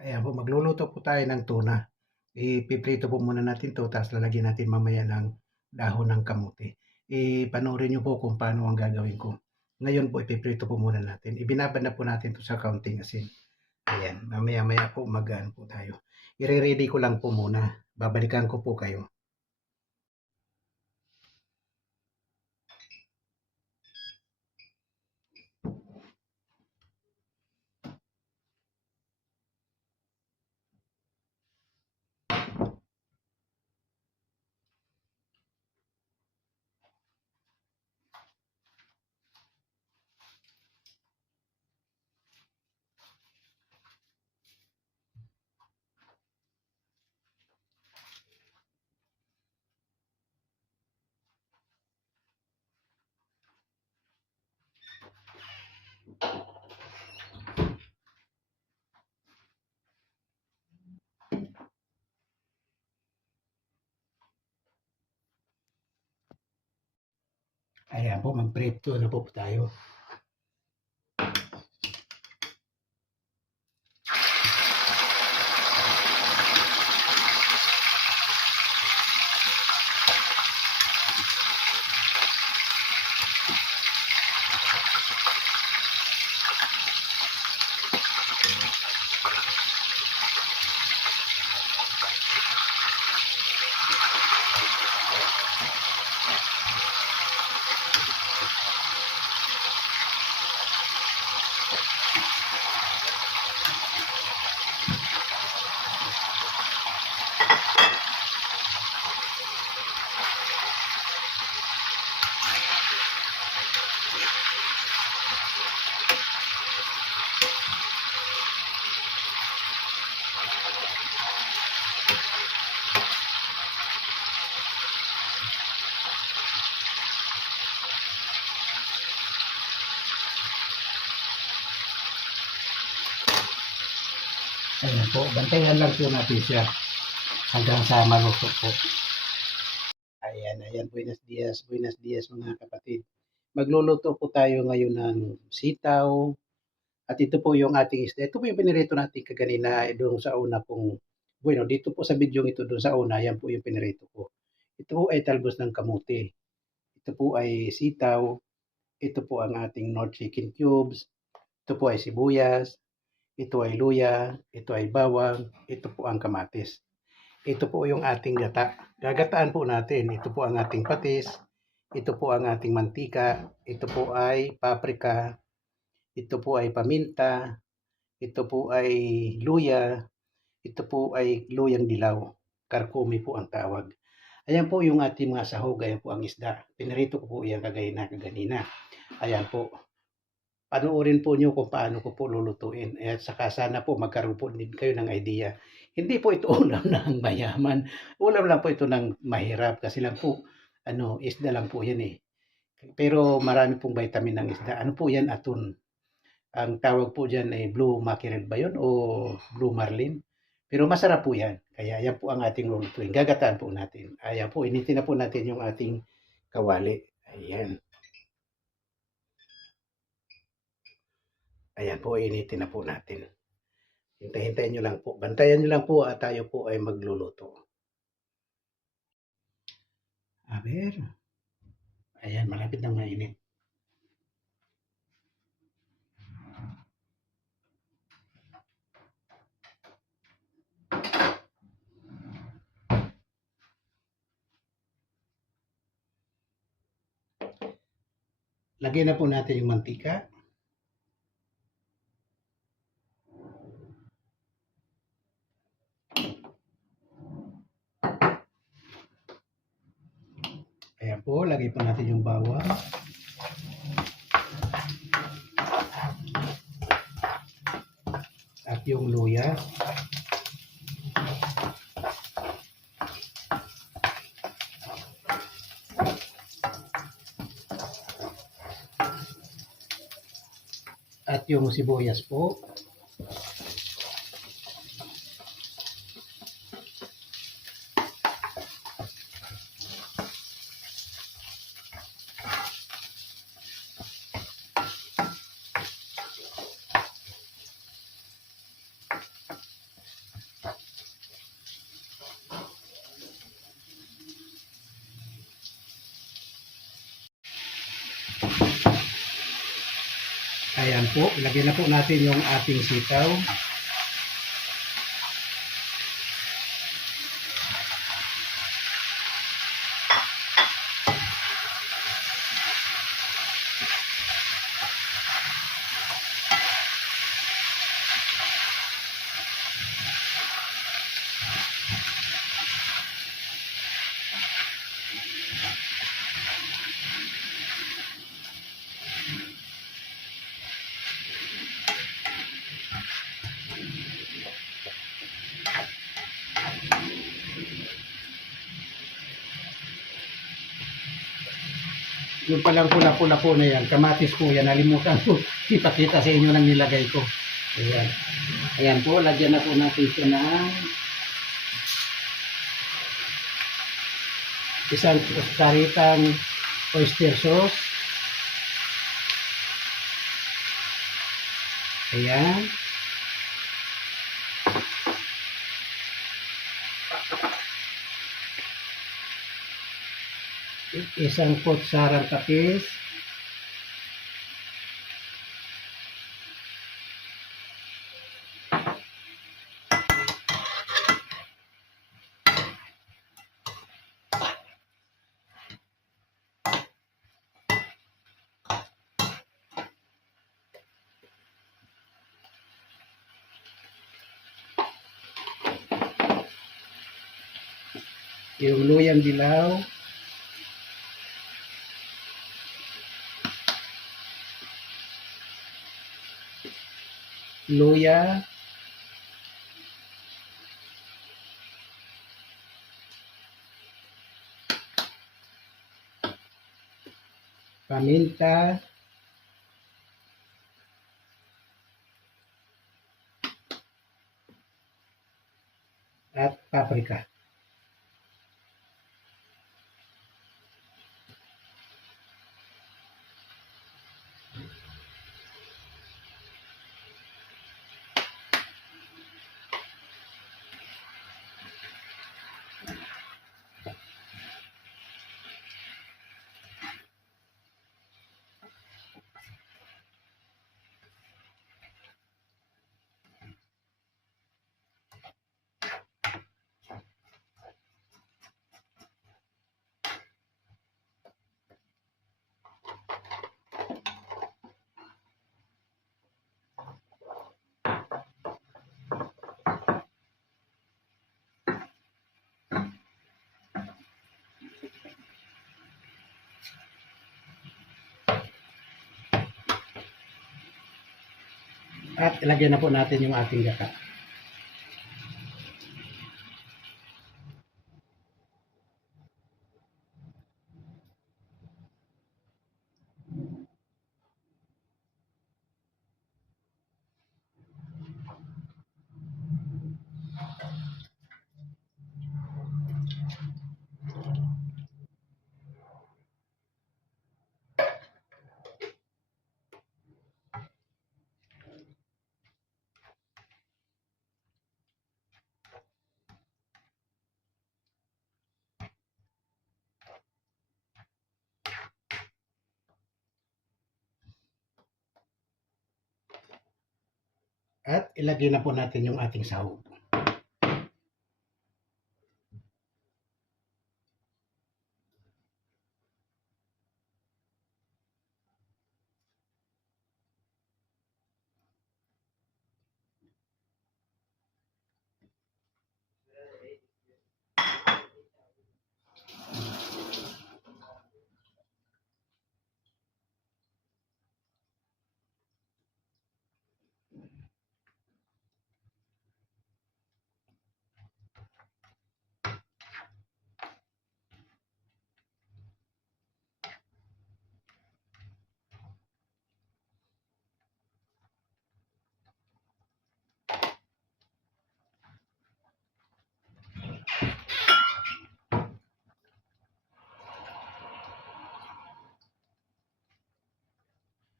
Ayan po, magluluto po tayo ng tuna. Ipiprito po muna natin 'to, tapos lalagyan natin mamaya ng dahon ng kamote. Panoorin niyo po kung paano ang gagawin ko. Ngayon po ipiprito po muna natin. Ibinabad na po natin 'to sa kaunting asin. Ayan, mamaya-maya po mag-aano po tayo. Ire-ready ko lang po muna. Babalikan ko po kayo. Ayan po, mag-prito na po tayo. Ayan po, bantayan lang po natin siya hanggang sa maluto po. Ayan, ayan, buenos dias mga kapatid. Magluluto po tayo ngayon ng sitaw, at ito po yung ating isda. Ito po yung pinirito natin kaganina doon sa una pong, bueno, dito po sa video ito doon sa una, yan po yung pinirito ko. Ito po ay talbos ng kamote. Ito po ay sitaw. Ito po ang ating North Chicken Cubes. Ito po ay sibuyas. Ito ay luya. Ito ay bawang. Ito po ang kamatis. Ito po yung ating gata. Gagataan po natin. Ito po ang ating patis. Ito po ang ating mantika. Ito po ay paprika. Ito po ay paminta. Ito po ay luya. Ito po ay luyang dilaw. Karkumi po ang tawag. Ayan po yung ating mga sahog. Ayan po ang isda. Pinarito ko po yan kagaya na kaganina. Ayan po. Panoorin po nyo kung paano ko po lulutuin. At saka sana po magkaroon po din kayo ng idea. Hindi po ito ulam ng mayaman. Ulam lang po ito ng mahirap. Kasi lang po, isda lang po yan eh. Pero marami pong vitamin ng isda. Ano po yan? Aton. Ang tawag po dyan ay blue mackerel ba yun? O blue marlin? Pero masarap po yan. Kaya yan po ang ating lulutuin. Gagataan po natin. Ayan po, initin na po natin yung ating kawali. Ayan. Ayan po, initin na po natin. Hintay-hintayin nyo lang po. Bantayan nyo lang po at tayo po ay magluluto. A ver. Ayan, malapit na mainit. Lagyan na po natin yung mantika. Ayan po, lagay po natin yung bawang. At yung luya. At yung sibuyas po. Ayan po, ilagay na po natin yung ating sitaw. Yung palang pula-pula po na yan, kamatis po yan, nalimutan ko, ipakita sa inyo lang nilagay ko. Ayan. Ayan po, lagyan na po natin siya ng isang karitang oyster sauce. Ayan. Isang kutsarang kapis. Yung luyang dilaw. Luya. Paminta. At paprika. At ilagay na po natin yung ating gata. At ilagay na po natin yung ating sahog.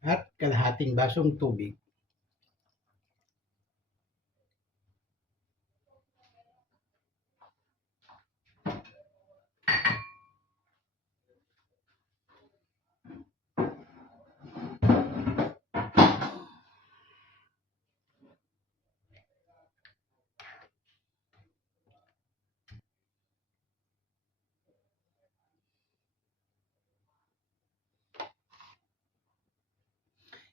At kalahating basong tubig.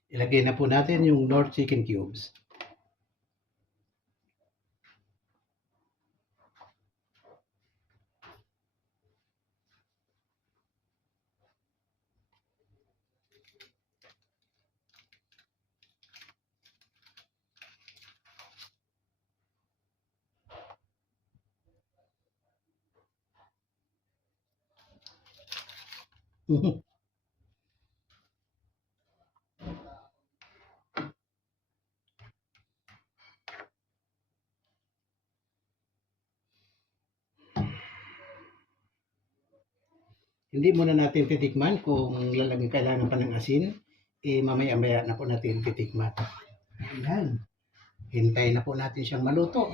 Ilagay na po natin yung North chicken cubes. Hindi muna natin titikman kung lalagyan kailangan pa ng asin. Mamaya-maya na po natin titikman. Ayan. Hintayin na po natin siyang maluto.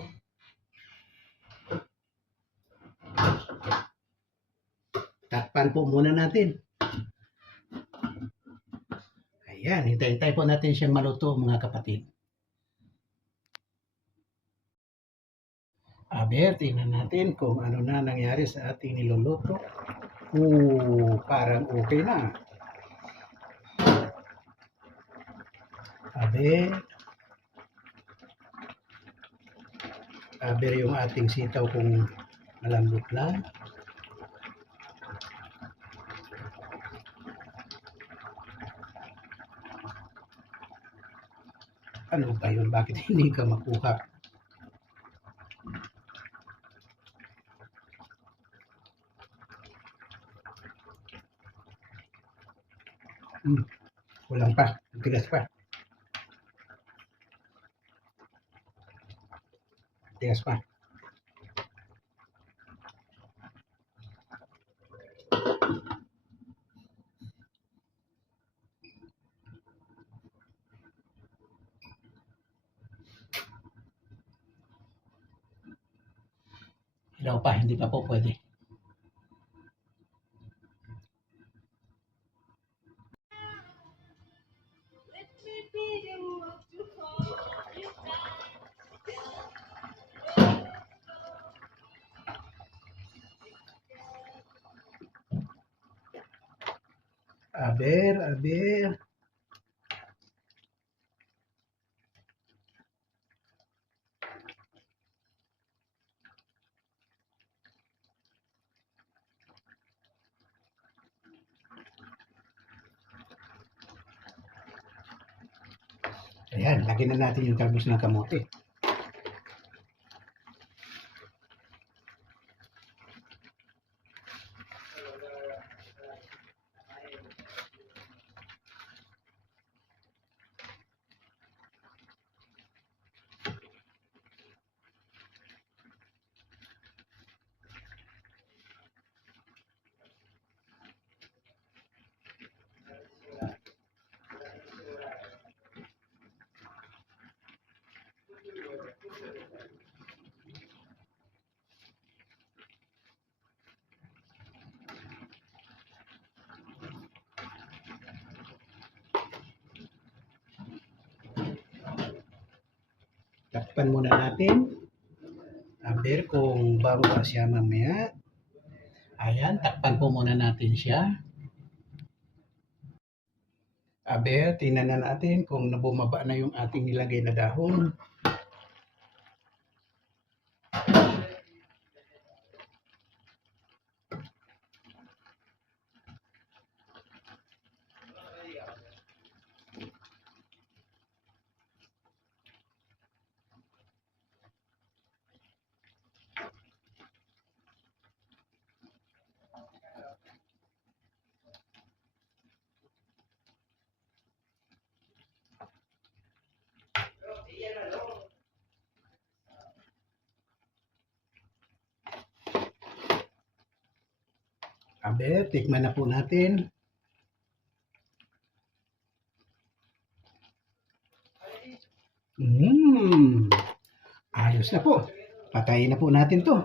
Takpan po muna natin. Ayan, hintayin po natin siyang maluto mga kapatid. Tingnan natin kung ano na nangyari sa ating niluluto. Parang okay na. Yung ating sitaw kung malambot na. Ano ba yun? Bakit hindi ka makuha? Kulang pa. Tigas pa. Tigas pa. Ilaw pa, hindi pa po pwede. Aber. Ayan, lagyan na natin yung talbos ng kamote. Takpan muna natin. Aber kung bago pa siya mamaya. Ayan, takpan po muna natin siya. Aber, tingnan na natin kung nabumaba na yung ating nilagay na dahon. Aber, tikman na po natin. Ayos na po. Patayin na po natin to.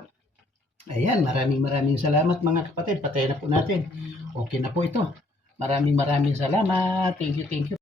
Ayan, maraming salamat mga kapatid. Patayin na po natin. Okay na po ito. Maraming salamat. Thank you.